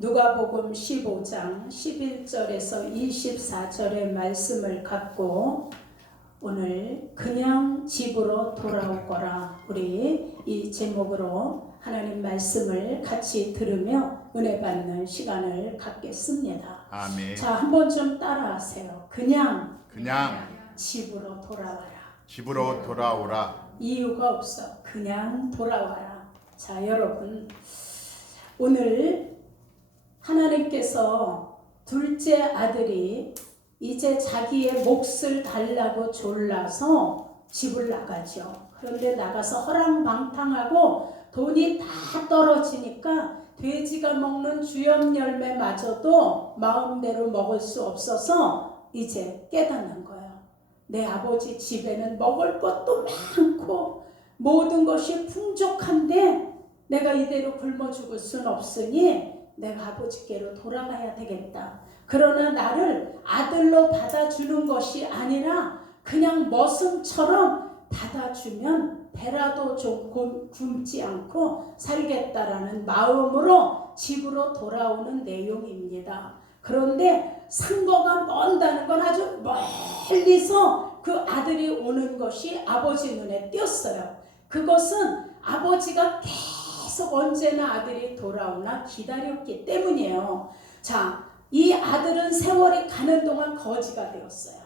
누가복음 15장 11절에서 24절의 말씀을 갖고 오늘 그냥 집으로 돌아오거라, 우리 이 제목으로 하나님 말씀을 같이 들으며 은혜 받는 시간을 갖겠습니다. 아멘. 자, 한번 좀 따라하세요. 그냥 집으로 집으로 돌아오라. 이유가 없어. 그냥 돌아와라. 자, 여러분, 오늘 하나님께서 둘째 아들이 이제 자기의 몫을 달라고 졸라서 집을 나가죠. 그런데 나가서 허랑방탕하고 돈이 다 떨어지니까 돼지가 먹는 주염 열매마저도 마음대로 먹을 수 없어서 이제 깨닫는 거예요. 내 아버지 집에는 먹을 것도 많고 모든 것이 풍족한데 내가 이대로 굶어 죽을 순 없으니 내가 아버지께로 돌아가야 되겠다. 그러나 나를 아들로 받아주는 것이 아니라 그냥 머슴처럼 받아주면 배라도 좀 굶지 않고 살겠다라는 마음으로 집으로 돌아오는 내용입니다. 그런데 상거가 먼다는 건 아주 멀리서 그 아들이 오는 것이 아버지 눈에 띄었어요. 그것은 아버지가 계속 언제나 아들이 돌아오나 기다렸기 때문이에요. 자, 이 아들은 세월이 가는 동안 거지가 되었어요.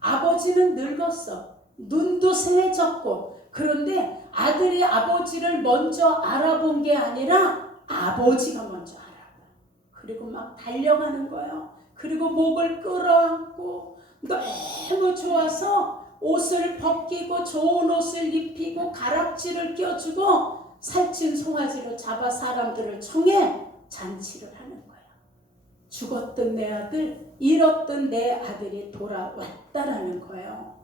아버지는 늙었어. 눈도 새해졌고. 그런데 아들이 아버지를 먼저 알아본 게 아니라 아버지가 먼저 알아봐요. 그리고 막 달려가는 거예요. 그리고 목을 끌어안고 너무 좋아서 옷을 벗기고 좋은 옷을 입히고 가락지를 껴주고 살찐 송아지로 잡아 사람들을 청해 잔치를 하는 거예요. 죽었던 내 아들, 잃었던 내 아들이 돌아왔다라는 거예요.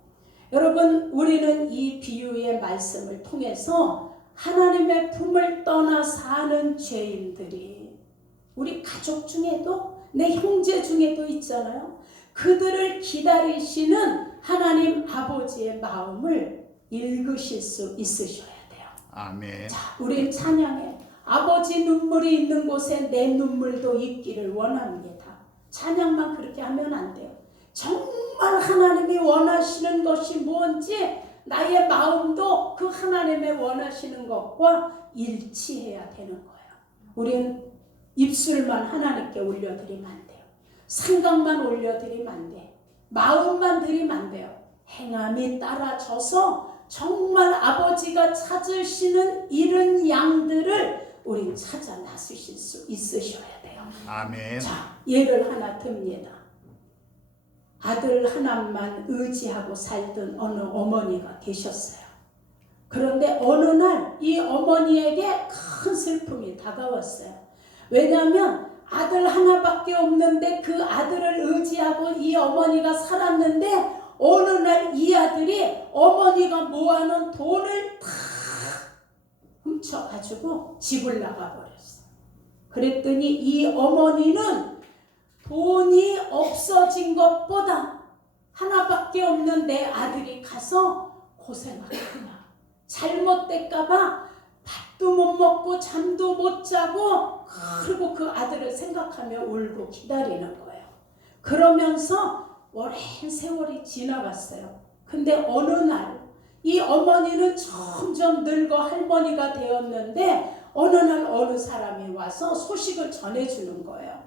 여러분, 우리는 이 비유의 말씀을 통해서 하나님의 품을 떠나 사는 죄인들이 우리 가족 중에도 내 형제 중에도 있잖아요. 그들을 기다리시는 하나님 아버지의 마음을 읽으실 수 있으셔야 돼요. 아멘. 자, 우리 찬양해. 아버지 눈물이 있는 곳에 내 눈물도 있기를 원합니다. 찬양만 그렇게 하면 안 돼요. 정말 하나님이 원하시는 것이 뭔지 나의 마음도 그 하나님의 원하시는 것과 일치해야 되는 거예요. 우린 입술만 하나님께 올려드리면 안 돼요. 생각만 올려드리면 안 돼요. 마음만 드리면 안 돼요. 행함이 따라져서 정말 아버지가 찾으시는 이른 양들을 우린 찾아 나서실 수 있으셔야 돼요. 아멘. 자, 예를 하나 듭니다. 아들 하나만 의지하고 살던 어느 어머니가 계셨어요. 그런데 어느 날 이 어머니에게 큰 슬픔이 다가왔어요. 왜냐하면 아들 하나밖에 없는데 그 아들을 의지하고 이 어머니가 살았는데 어느 날 이 아들이 어머니가 모아놓은 돈을 다 훔쳐가지고 집을 나가버렸어. 그랬더니 이 어머니는 돈이 없어진 것보다 하나밖에 없는 내 아들이 가서 고생하구나. 잘못될까봐 밥도 못 먹고 잠도 못 자고 그리고 그 아들을 생각하며 울고 기다리는 거예요. 그러면서 오랜 세월이 지나갔어요. 근데 어느 날 이 어머니는 점점 늙어 할머니가 되었는데 어느 날 어느 사람이 와서 소식을 전해주는 거예요.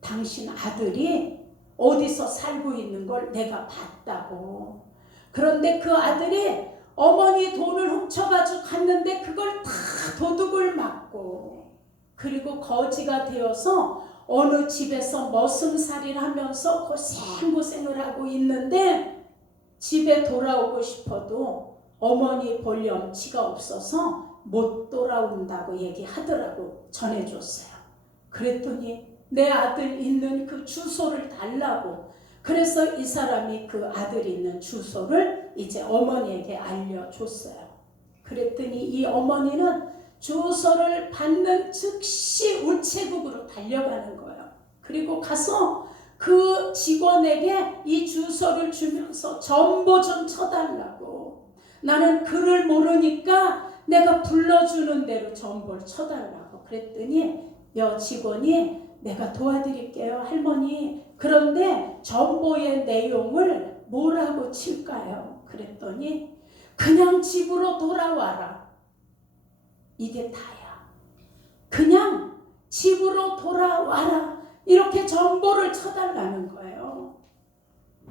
당신 아들이 어디서 살고 있는 걸 내가 봤다고. 그런데 그 아들이 어머니 돈을 훔쳐가지고 갔는데 그걸 다 도둑을 맞고 그리고 거지가 되어서 어느 집에서 머슴살이를 하면서 고생고생을 하고 있는데 집에 돌아오고 싶어도 어머니 볼 염치가 없어서 못 돌아온다고 얘기하더라고. 전해줬어요. 그랬더니 내 아들 있는 그 주소를 달라고. 그래서 이 사람이 그 아들 있는 주소를 이제 어머니에게 알려줬어요. 그랬더니 이 어머니는 주소를 받는 즉시 우체국으로 달려가는 거예요. 그리고 가서 그 직원에게 이 주소를 주면서 정보 좀 쳐달라고. 나는 글을 모르니까 내가 불러주는 대로 정보를 쳐달라고. 그랬더니 직원이 내가 도와드릴게요 할머니. 그런데 전보의 내용을 뭐라고 칠까요? 그랬더니 그냥 집으로 돌아와라. 이게 다야. 그냥 집으로 돌아와라. 이렇게 전보를 쳐달라는 거예요.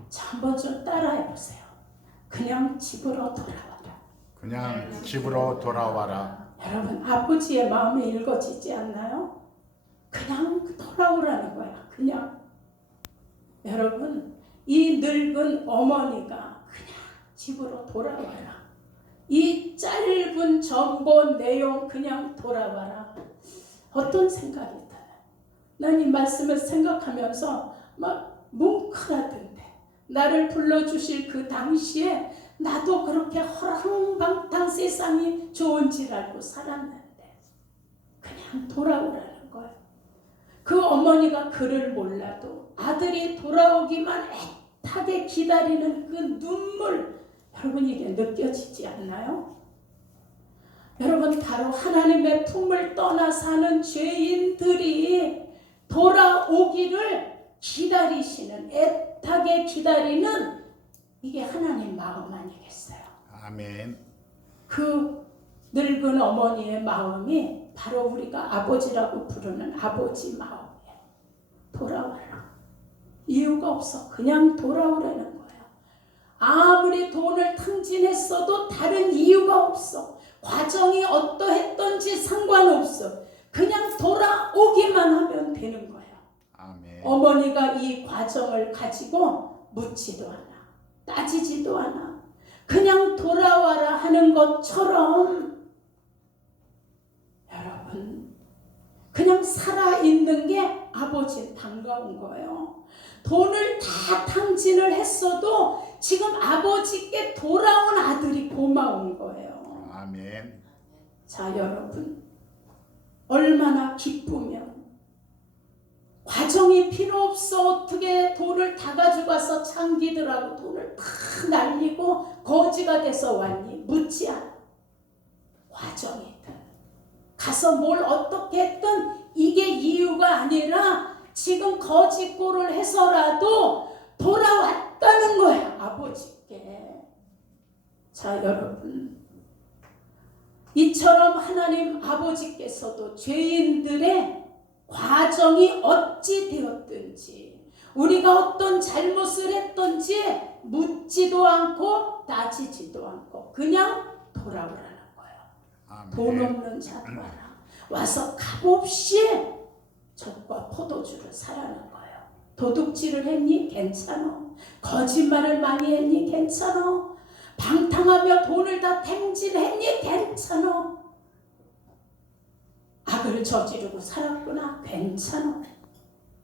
자, 한번 좀 따라해 보세요. 그냥 집으로 돌아와라. 그냥 집으로 돌아와라. 여러분 아버지의 마음에 읽어지지 않나요? 그냥 돌아오라는 거야. 그냥. 여러분 이 늙은 어머니가 그냥 집으로 돌아와라. 이 짧은 전보 내용 그냥 돌아와라. 어떤 생각이 들어요? 난 이 말씀을 생각하면서 막 뭉클하던데 나를 불러주실 그 당시에 나도 그렇게 허랑방탕 세상이 좋은 줄 알고 살았는데 그냥 돌아오라는 거예요. 그 어머니가 그를 몰라도 아들이 돌아오기만 애타게 기다리는 그 눈물, 여러분 이게 느껴지지 않나요? 여러분 바로 하나님의 품을 떠나 사는 죄인들이 돌아오기를 기다리시는, 애타게 기다리는 이게 하나님 마음 아니겠어요? 아멘. 그 늙은 어머니의 마음이 바로 우리가 아버지라고 부르는 아버지 마음이에요. 돌아와라. 이유가 없어. 그냥 돌아오라는 거야. 아무리 돈을 탕진했어도 다른 이유가 없어. 과정이 어떠했던지 상관없어. 그냥 돌아오기만 하면 되는 거야. 아멘. 어머니가 이 과정을 가지고 묻지도 않아. 따지지도 않아. 그냥 돌아와라 하는 것처럼 여러분 그냥 살아있는 게 아버지 반가운 거예요. 돈을 다 탕진을 했어도 지금 아버지께 돌아온 아들이 고마운 거예요. 아멘. 자 여러분 얼마나 기쁘면 과정이 필요 없어. 어떻게 돈을 다 가져가서 창기들하고 돈을 다 날리고 거지가 돼서 왔니? 묻지 않아. 과정이든 가서 뭘 어떻게 했든 이게 이유가 아니라 지금 거짓골을 해서라도 돌아왔다는 거야 아버지께. 자 여러분 이처럼 하나님 아버지께서도 죄인들의 과정이 어찌 되었든지 우리가 어떤 잘못을 했던지 묻지도 않고 따지지도 않고 그냥 돌아오라는 거예요. 아멘. 돈 없는 자도 와라. 와서 값없이 젖과 포도주를 사라는 거예요. 도둑질을 했니? 괜찮아. 거짓말을 많이 했니? 괜찮아. 방탕하며 돈을 다 탕진했니? 괜찮아. 악을 저지르고 살았구나? 괜찮아.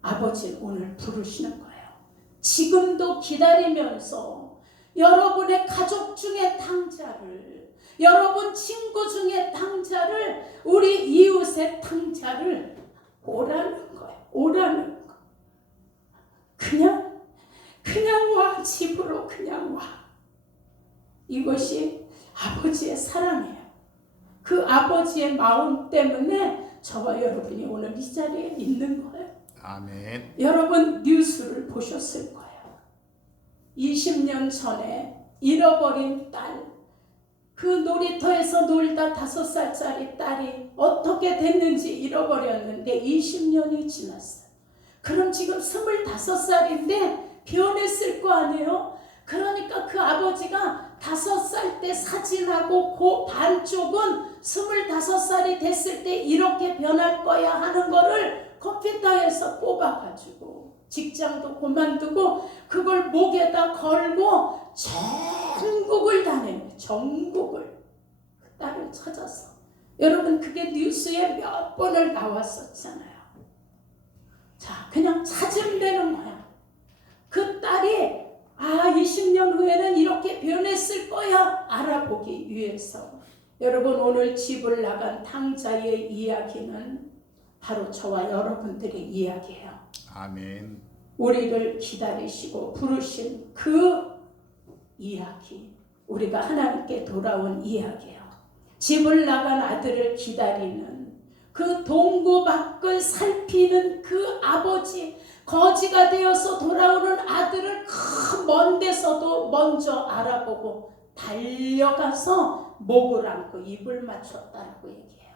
아버지는 오늘 부르시는 거예요. 지금도 기다리면서 여러분의 가족 중에 탕자를, 여러분 친구 중에 탕자를, 우리 이웃의 탕자를 오라는 거예요. 오라는 거. 그냥 와. 집으로 그냥 와. 이것이 아버지의 사랑이에요. 그 아버지의 마음 때문에 저와 여러분이 오늘 이 자리에 있는 거예요. 아멘. 여러분 뉴스를 보셨을 거예요. 20년 전에 잃어버린 딸, 그 놀이터에서 놀다 5살짜리 딸이 어떻게 됐는지 잃어버렸는데 20년이 지났어요. 그럼 지금 25살인데 변했을 거 아니에요? 그러니까 그 아버지가 5살 때 사진하고 그 반쪽은 25살이 됐을 때 이렇게 변할 거야 하는 거를 컴퓨터에서 뽑아가지고 직장도 그만두고 그걸 목에다 걸고 전국을 다녀요. 전국을. 그 딸을 찾아서. 여러분 그게 뉴스에 몇 번을 나왔었잖아요. 자 그냥 찾으면 되는 거야. 그 딸이 20년 후에는 이렇게 변했을 거야 알아보기 위해서. 여러분 오늘 집을 나간 탕자의 이야기는 바로 저와 여러분들의 이야기예요. 아멘. 우리를 기다리시고 부르신 그 이야기, 우리가 하나님께 돌아온 이야기예요. 집을 나간 아들을 기다리는 그 동고밖을 살피는 그 아버지, 거지가 되어서 돌아오는 아들을 먼 데서도 먼저 알아보고 달려가서 목을 안고 입을 맞췄다라고 얘기해요.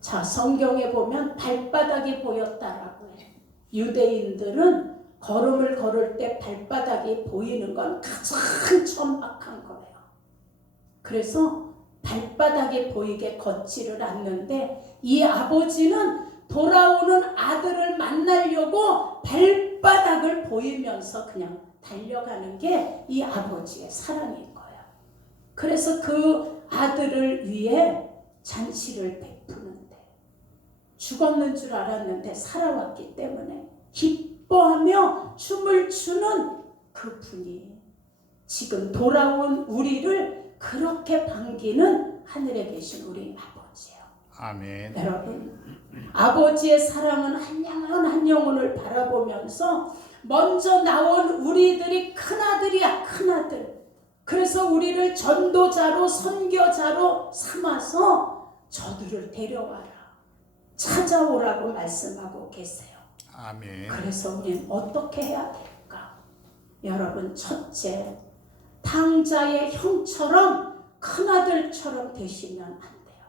자, 성경에 보면 발바닥이 보였다라고 해요. 유대인들은 걸음을 걸을 때 발바닥이 보이는 건 가장 천박한 거예요. 그래서 발바닥이 보이게 걷지를 않는데 이 아버지는 돌아오는 아들을 만나려고 발바닥을 보이면서 그냥 달려가는 게 이 아버지의 사랑인 거예요. 그래서 그 아들을 위해 잔치를 베푸는데 죽었는 줄 알았는데 살아왔기 때문에 기뻐하며 춤을 추는 그 분이 지금 돌아온 우리를 그렇게 반기는 하늘에 계신 우리 아버지예요. 아멘. 여러분, 아버지의 사랑은 한 영혼 한 영혼을 바라보면서 먼저 나온 우리들이 큰아들이야, 큰아들. 그래서 우리를 전도자로 선교자로 삼아서 저들을 데려와라, 찾아오라고 말씀하고 계세요. 아멘. 그래서 우리는 어떻게 해야 될까? 여러분, 첫째, 탕자의 형처럼 큰아들처럼 되시면 안 돼요.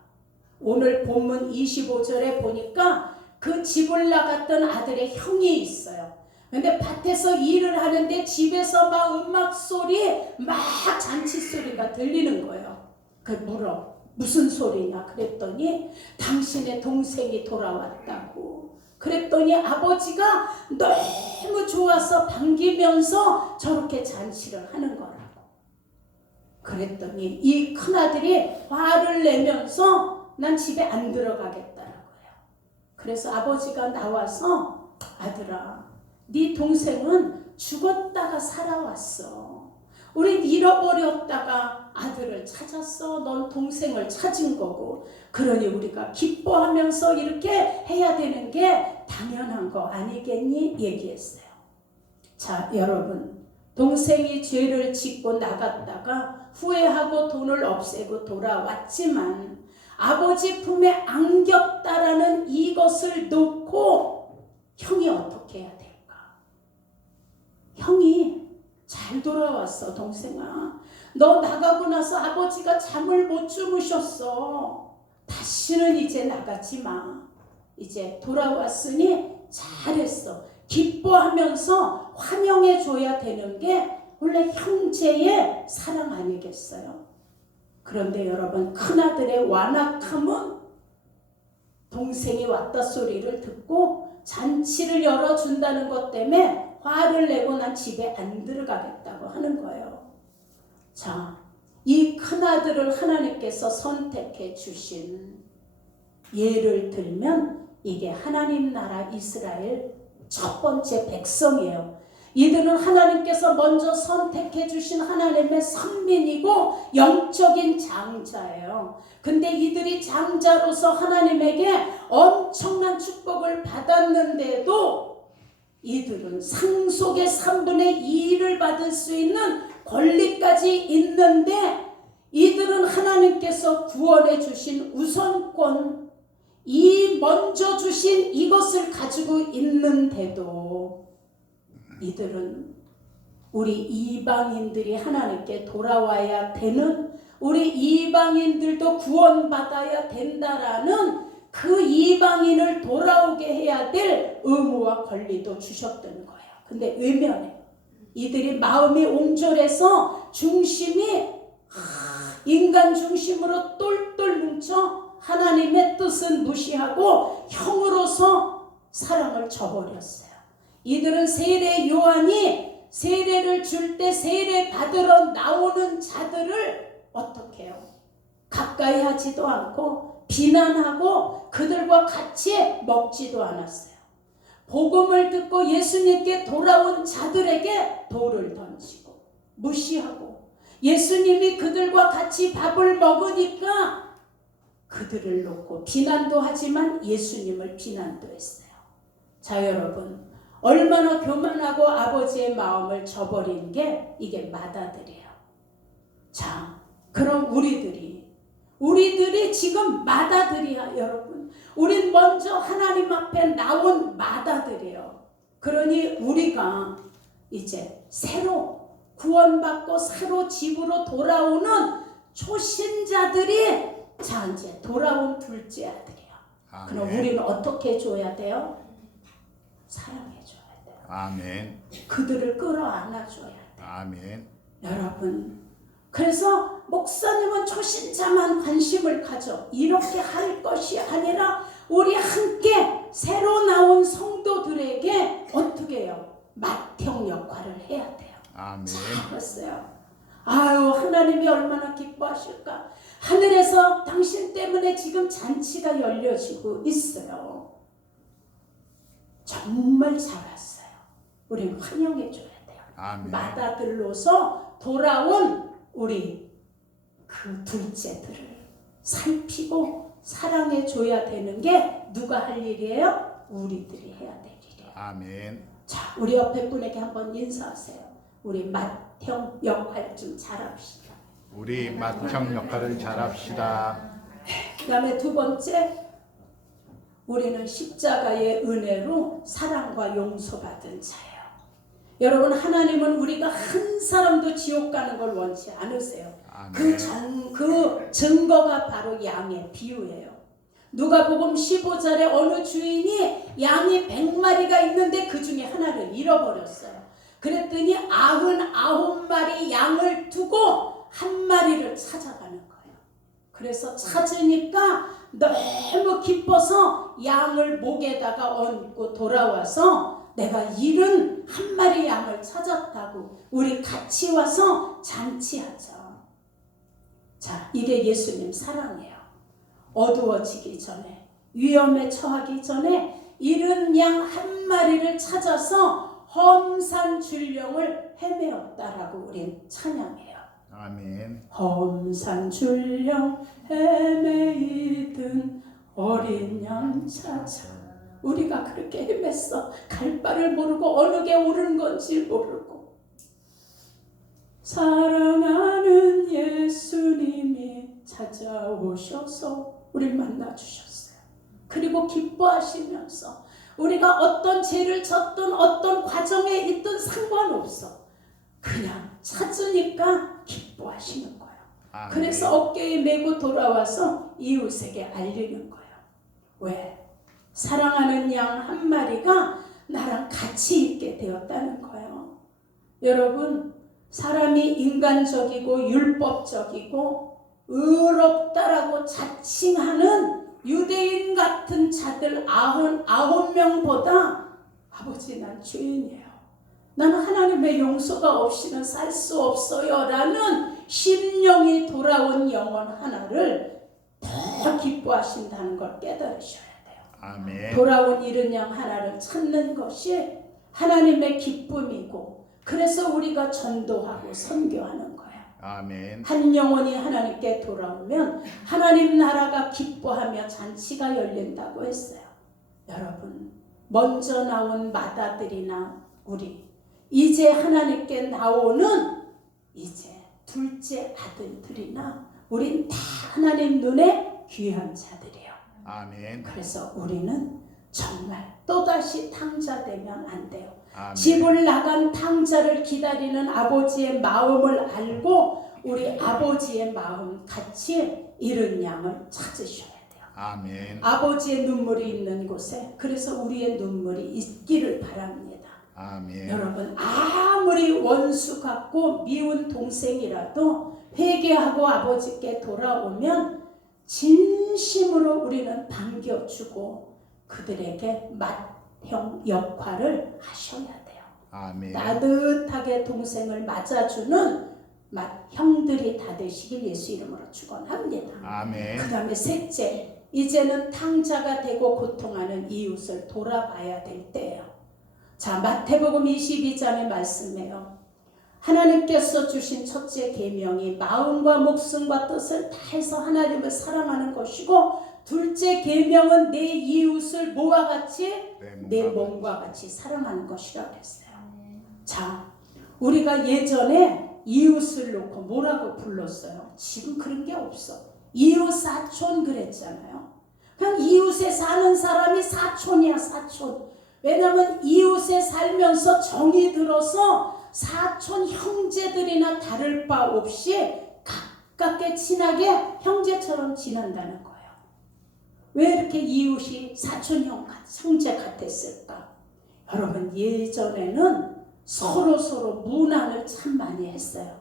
오늘 본문 25절에 보니까 그 집을 나갔던 아들의 형이 있어요. 근데 밭에서 일을 하는데 집에서 막 음악 소리, 막 잔치 소리가 들리는 거예요. 그 물어. 무슨 소리냐 그랬더니 당신의 동생이 돌아왔다고. 그랬더니 아버지가 너무 좋아서 반기면서 저렇게 잔치를 하는 거라고. 그랬더니 이 큰아들이 화를 내면서 난 집에 안 들어가겠다라고요. 그래서 아버지가 나와서 아들아, 네 동생은 죽었다가 살아왔어. 우린 잃어버렸다가 아들을 찾았어. 넌 동생을 찾은 거고. 그러니 우리가 기뻐하면서 이렇게 해야 되는 게 당연한 거 아니겠니? 얘기했어요. 자, 여러분, 동생이 죄를 짓고 나갔다가 후회하고 돈을 없애고 돌아왔지만 아버지 품에 안겼다라는 이것을 놓고 형이 어떻게 해야 될까? 형이 잘 돌아왔어, 동생아. 너 나가고 나서 아버지가 잠을 못 주무셨어. 다시는 이제 나가지 마. 이제 돌아왔으니 잘했어. 기뻐하면서 환영해 줘야 되는 게 원래 형제의 사랑 아니겠어요? 그런데 여러분, 큰아들의 완악함은 동생이 왔다 소리를 듣고 잔치를 열어준다는 것 때문에 화를 내고 난 집에 안 들어가겠다고 하는 거예요. 자, 이 큰아들을 하나님께서 선택해 주신 예를 들면 이게 하나님 나라 이스라엘 첫 번째 백성이에요. 이들은 하나님께서 먼저 선택해 주신 하나님의 선민이고 영적인 장자예요. 근데 이들이 장자로서 하나님에게 엄청난 축복을 받았는데도 이들은 상속의 3분의 2를 받을 수 있는 권리까지 있는데 이들은 하나님께서 구원해 주신 우선권, 이 먼저 주신 이것을 가지고 있는데도 이들은 우리 이방인들이 하나님께 돌아와야 되는, 우리 이방인들도 구원받아야 된다라는 그 이방인을 돌아오게 해야 될 의무와 권리도 주셨던 거예요. 근데 외면해. 이들이 마음이 옹졸해서 중심이 인간 중심으로 똘똘 뭉쳐 하나님의 뜻은 무시하고 형으로서 사랑을 저버렸어요. 이들은 세례 요한이 세례를 줄 때 세례 받으러 나오는 자들을 어떻게 해요? 가까이 하지도 않고 비난하고 그들과 같이 먹지도 않았어요. 복음을 듣고 예수님께 돌아온 자들에게 돌을 던지고 무시하고, 예수님이 그들과 같이 밥을 먹으니까 그들을 놓고 비난도 하지만 예수님을 비난도 했어요. 자, 여러분, 얼마나 교만하고 아버지의 마음을 저버린 게 이게 맏아들이에요. 자, 그럼 우리들이 지금 맏아들이야. 여러분, 우린 먼저 하나님 앞에 나온 마다들이에요. 그러니 우리가 이제 새로 구원받고 새로 집으로 돌아오는 초신자들이 자 이제 돌아온 둘째 아들이에요. 그럼 아멘. 우리는 어떻게 해줘야 돼요? 사랑해줘야 돼요. 아멘. 그들을 끌어안아줘야 돼요. 아멘. 여러분, 그래서 목사님은 초신자만 관심을 가져 이렇게 할 것이 아니라 우리 함께 새로 나온 성도들에게 어떻게 해요? 맏형 역할을 해야 돼요. 아멘. 잘했어요. 아유, 하나님이 얼마나 기뻐하실까. 하늘에서 당신 때문에 지금 잔치가 열려지고 있어요. 정말 잘 왔어요. 우리는 환영해 줘야 돼요. 아멘. 맏아들로서 돌아온 우리 그 둘째들을 살피고 사랑해 줘야 되는 게 누가 할 일이에요? 우리들이 해야 될 일이에요. 아멘. 자, 우리 옆에 분에게 한번 인사하세요. 우리 맏형 역할 좀 잘합시다. 우리 맏형 역할을 잘합시다. 그 다음에 두 번째, 우리는 십자가의 은혜로 사랑과 용서받은 자예요. 여러분, 하나님은 우리가 한 사람도 지옥 가는 걸 원치 않으세요. 아멘. 그 증거가 바로 양의 비유예요. 누가복음 15절에 어느 주인이 양이 100마리가 있는데 그 중에 하나를 잃어버렸어요. 그랬더니 99마리 양을 두고 한 마리를 찾아가는 거예요. 그래서 찾으니까 너무 기뻐서 양을 목에다가 얹고 돌아와서 내가 잃은 한 마리 양을 찾았다고 우리 같이 와서 잔치하자. 자, 이게 예수님 사랑이에요. 어두워지기 전에, 위험에 처하기 전에 잃은 양 한 마리를 찾아서 험산 줄령을 헤매었다라고 우린 찬양해요. 아멘. 험산 줄령 헤매이든 어린 양 찾아. 우리가 그렇게 헤맸어. 갈 바를 모르고 어느 게 옳은 건지 모르고. 사랑하는 예수님이 찾아오셔서 우리를 만나주셨어요. 그리고 기뻐하시면서 우리가 어떤 죄를 졌든 어떤 과정에 있든 상관없어. 그냥 찾으니까 기뻐하시는 거예요. 아멘. 그래서 어깨에 메고 돌아와서 이웃에게 알리는 거예요. 왜? 사랑하는 양 한 마리가 나랑 같이 있게 되었다는 거예요. 여러분, 사람이 인간적이고 율법적이고 의롭다라고 자칭하는 유대인 같은 자들 99명보다 아버지 난 죄인이에요. 나는 하나님의 용서가 없이는 살 수 없어요 라는 심령이 돌아온 영혼 하나를 더 기뻐하신다는 걸 깨달으셔야 돼요. 아멘. 돌아온 잃은 양 하나를 찾는 것이 하나님의 기쁨이고, 그래서 우리가 전도하고 선교하는 거예요. 아멘. 한 영혼이 하나님께 돌아오면 하나님 나라가 기뻐하며 잔치가 열린다고 했어요. 여러분, 먼저 나온 맏아들이나 우리 이제 하나님께 나오는 이제 둘째 아들들이나 우린 다 하나님 눈에 귀한 자들이에요. 아멘. 그래서 우리는 정말 또다시 탕자되면 안 돼요. 아멘. 집을 나간 탕자를 기다리는 아버지의 마음을 알고 우리 아버지의 마음 같이 잃은 양을 찾으셔야 돼요. 아멘. 아버지의 눈물이 있는 곳에 그래서 우리의 눈물이 있기를 바랍니다. 아멘. 여러분, 아무리 원수 같고 미운 동생이라도 회개하고 아버지께 돌아오면 진심으로 우리는 반겨주고 그들에게 맏형 역할을 하셔야 돼요. 아멘. 따뜻하게 동생을 맞아주는 맏형들이 다 되시길 예수 이름으로 축원합니다. 아멘. 그 다음에 셋째, 이제는 탕자가 되고 고통하는 이웃을 돌아봐야 될 때예요. 자, 마태복음 22장의 말씀이에요. 하나님께서 주신 첫째 계명이 마음과 목숨과 뜻을 다해서 하나님을 사랑하는 것이고, 둘째 계명은 내 이웃을 뭐와 같이? 내 몸과 같이 사랑하는 것이라고 했어요. 자, 우리가 예전에 이웃을 놓고 뭐라고 불렀어요? 지금 그런 게 없어. 이웃 사촌 그랬잖아요. 그냥 이웃에 사는 사람이 사촌이야, 사촌. 왜냐면 이웃에 살면서 정이 들어서 사촌 형제들이나 다를 바 없이 가깝게 친하게 형제처럼 지낸다는 거예요. 왜 이렇게 이웃이 사촌 형제 같았을까? 여러분, 예전에는 서로 문안을 참 많이 했어요.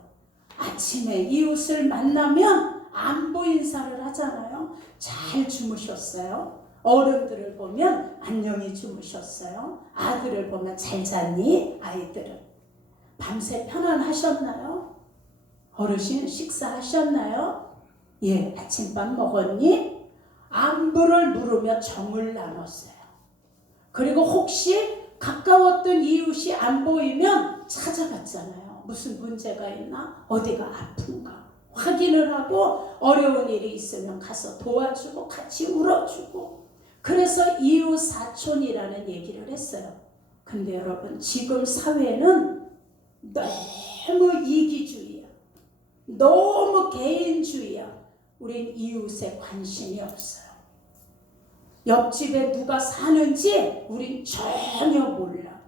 아침에 이웃을 만나면 안부 인사를 하잖아요. 잘 주무셨어요? 어른들을 보면 안녕히 주무셨어요? 아들을 보면 잘 잤니? 아이들은 밤새 편안하셨나요? 어르신 식사하셨나요? 예, 아침밥 먹었니? 안부를 물으며 정을 나눴어요. 그리고 혹시 가까웠던 이웃이 안 보이면 찾아갔잖아요. 무슨 문제가 있나? 어디가 아픈가? 확인을 하고 어려운 일이 있으면 가서 도와주고 같이 울어주고. 그래서 이웃 사촌이라는 얘기를 했어요. 근데 여러분, 지금 사회는 너무 이기주의야. 너무 개인주의야. 우린 이웃에 관심이 없어요. 옆집에 누가 사는지 우린 전혀 몰라.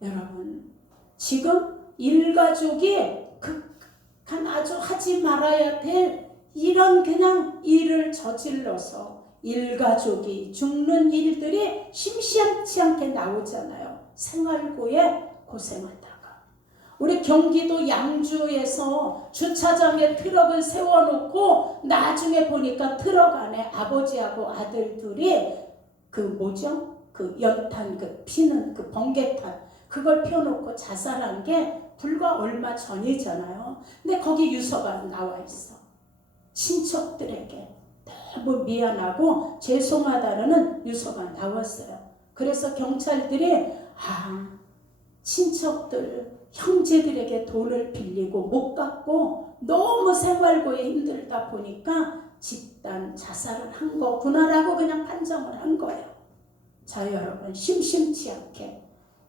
여러분, 지금 일가족이 극한 아주 하지 말아야 될 이런 그냥 일을 저질러서 일가족이 죽는 일들이 심심치 않게 나오잖아요. 생활고에 고생하다가. 우리 경기도 양주에서 주차장에 트럭을 세워놓고 나중에 보니까 트럭 안에 아버지하고 아들들이 그 연탄 피는 그 번개탄 그걸 펴놓고 자살한 게 불과 얼마 전이잖아요. 근데 거기 유서가 나와 있어. 친척들에게 너무 미안하고 죄송하다는 유서가 나왔어요. 그래서 경찰들이 친척들 형제들에게 돈을 빌리고 못 갚고 너무 생활고에 힘들다 보니까 집단 자살을 한 거구나라고 그냥 판정을 한 거예요. 자, 여러분, 심심치 않게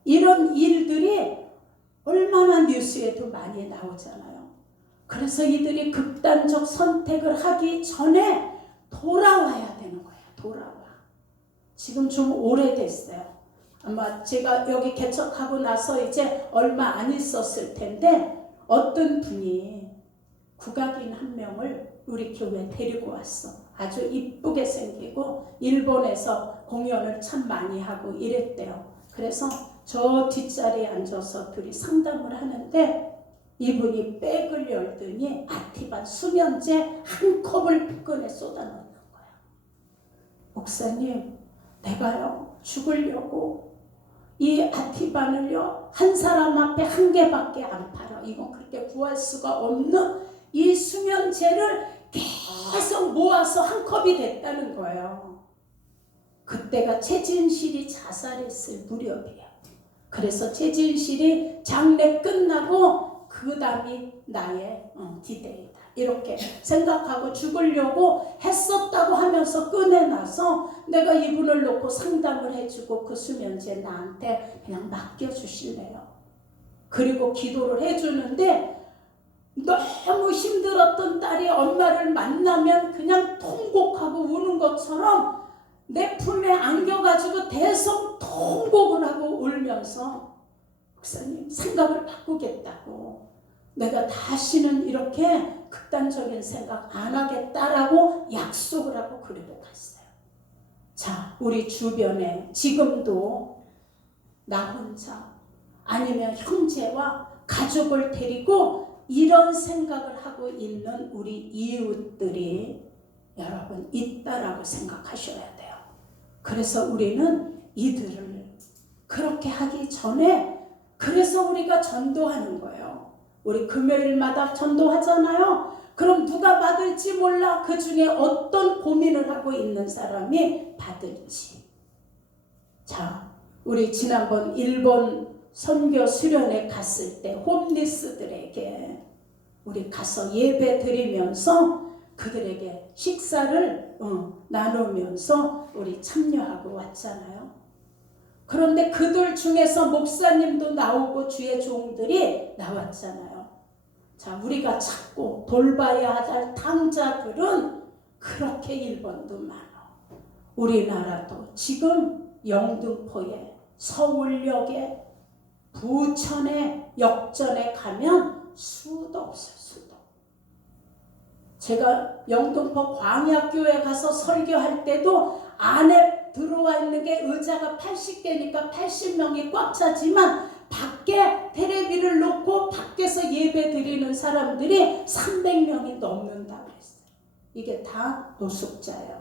이런 일들이 얼마나 뉴스에도 많이 나오잖아요. 그래서 이들이 극단적 선택을 하기 전에 돌아와야 되는 거예요. 돌아와. 지금 좀 오래됐어요. 아마 제가 여기 개척하고 나서 이제 얼마 안 있었을 텐데 어떤 분이 국악인 한 명을 우리 교회에 데리고 왔어. 아주 이쁘게 생기고 일본에서 공연을 참 많이 하고 이랬대요. 그래서 저 뒷자리에 앉아서 둘이 상담을 하는데 이분이 백을 열더니 아티반 수면제 한 컵을 꺼내 쏟아놓는 거야. 목사님, 내가요 죽으려고 이 아티반을요 한 사람 앞에 한 개밖에 안 팔아. 이건 그렇게 구할 수가 없는 이 수면제를 계속 모아서 한 컵이 됐다는 거예요. 그때가 최진실이 자살했을 무렵이에요. 그래서 최진실이 장례 끝나고 그 다음이 나의 디데이다 이렇게 생각하고 죽으려고 했었다고 하면서 꺼내놔서 내가 이분을 놓고 상담을 해주고 그 수면제 나한테 그냥 맡겨주실래요? 그리고 기도를 해주는데 너무 힘들었던 딸이 엄마를 만나면 그냥 통곡하고 우는 것처럼 내 품에 안겨가지고 대성 통곡을 하고 울면서 목사님, 생각을 바꾸겠다고, 내가 다시는 이렇게 극단적인 생각 안 하겠다라고 약속을 하고 그리고 갔어요. 자, 우리 주변에 지금도 나 혼자 아니면 형제와 가족을 데리고 이런 생각을 하고 있는 우리 이웃들이 여러분 있다라고 생각하셔야 돼요. 그래서 우리는 이들을 그렇게 하기 전에 그래서 우리가 전도하는 거예요. 우리 금요일마다 전도하잖아요. 그럼 누가 받을지 몰라. 그 중에 어떤 고민을 하고 있는 사람이 받을지. 자, 우리 지난번 일본 선교 수련회 갔을 때 홈리스들에게 우리 가서 예배 드리면서 그들에게 식사를 나누면서 우리 참여하고 왔잖아요. 그런데 그들 중에서 목사님도 나오고 주의 종들이 나왔잖아요. 자, 우리가 찾고 돌봐야 할 탕자들은 그렇게 일본도 많아. 우리나라도 지금 영등포에, 서울역에, 부천에, 역전에 가면 수도 없어요. 수도. 제가 영등포 광야교회 가서 설교할 때도 안에 들어와 있는 게 의자가 80개니까 80명이 꽉 차지만 밖에 테레비를 놓고 밖에서 예배 드리는 사람들이 300명이 넘는다 그랬어요. 이게 다 노숙자예요.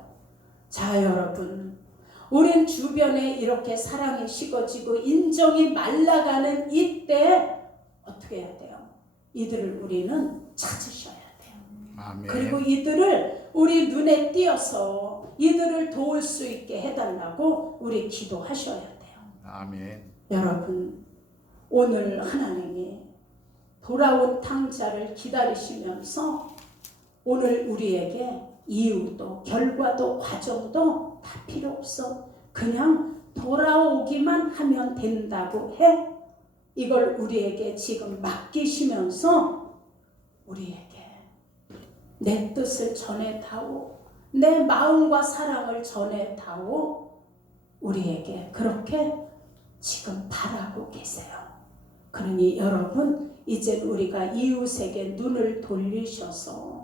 자, 여러분, 우린 주변에 이렇게 사랑이 식어지고 인정이 말라가는 이때 어떻게 해야 돼요? 이들을 우리는 찾으셔야 돼요. 아멘. 그리고 이들을 우리 눈에 띄어서 이들을 도울 수 있게 해달라고 우리 기도하셔야 돼요. 아멘. 여러분, 오늘 하나님이 돌아온 탕자를 기다리시면서 오늘 우리에게 이유도 결과도 과정도 다 필요 없어. 그냥 돌아오기만 하면 된다고 해. 이걸 우리에게 지금 맡기시면서 우리에게 내 뜻을 전해다오, 내 마음과 사랑을 전해다오, 우리에게 그렇게 지금 바라고 계세요. 그러니 여러분, 이제 우리가 이웃에게 눈을 돌리셔서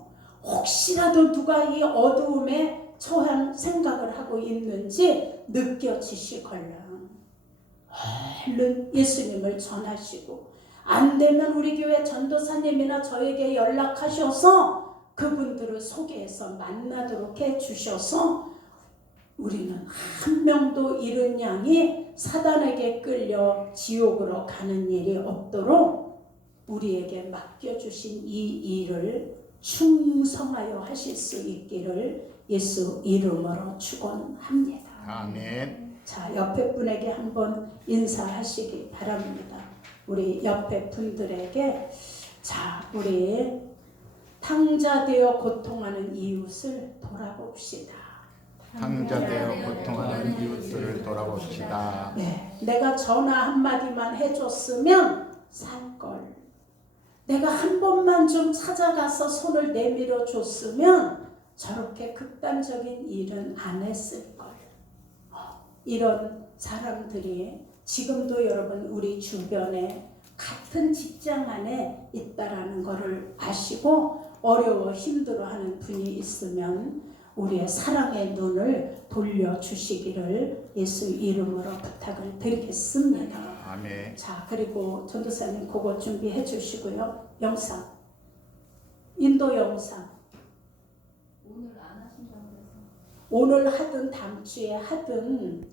혹시라도 누가 이 어두움에 처한 생각을 하고 있는지 느껴지시걸랑 얼른 예수님을 전하시고, 안 되면 우리 교회 전도사님이나 저에게 연락하셔서 그분들을 소개해서 만나도록 해주셔서 우리는 한 명도 잃은 양이 사단에게 끌려 지옥으로 가는 일이 없도록 우리에게 맡겨주신 이 일을 충성하여 하실 수 있기를 예수 이름으로 축원합니다. 아멘. 자, 옆에 분에게 한번 인사하시기 바랍니다. 우리 옆에 분들에게, 자, 우리 탕자되어 고통하는 이웃을 돌아봅시다. 탕자되어 고통하는 이웃들을 돌아봅시다. 네, 내가 전화 한마디만 해줬으면 살걸. 내가 한 번만 좀 찾아가서 손을 내밀어 줬으면 저렇게 극단적인 일은 안 했을걸. 이런 사람들이 지금도 여러분 우리 주변에 같은 직장 안에 있다라는 것을 아시고 어려워 힘들어하는 분이 있으면 우리의 사랑의 눈을 돌려주시기를 예수 이름으로 부탁을 드리겠습니다. 아멘. 자, 그리고 전도사님 그거 준비해 주시고요. 영상, 인도 영상 오늘 안 하신다고 해서 오늘 하든 다음 주에 하든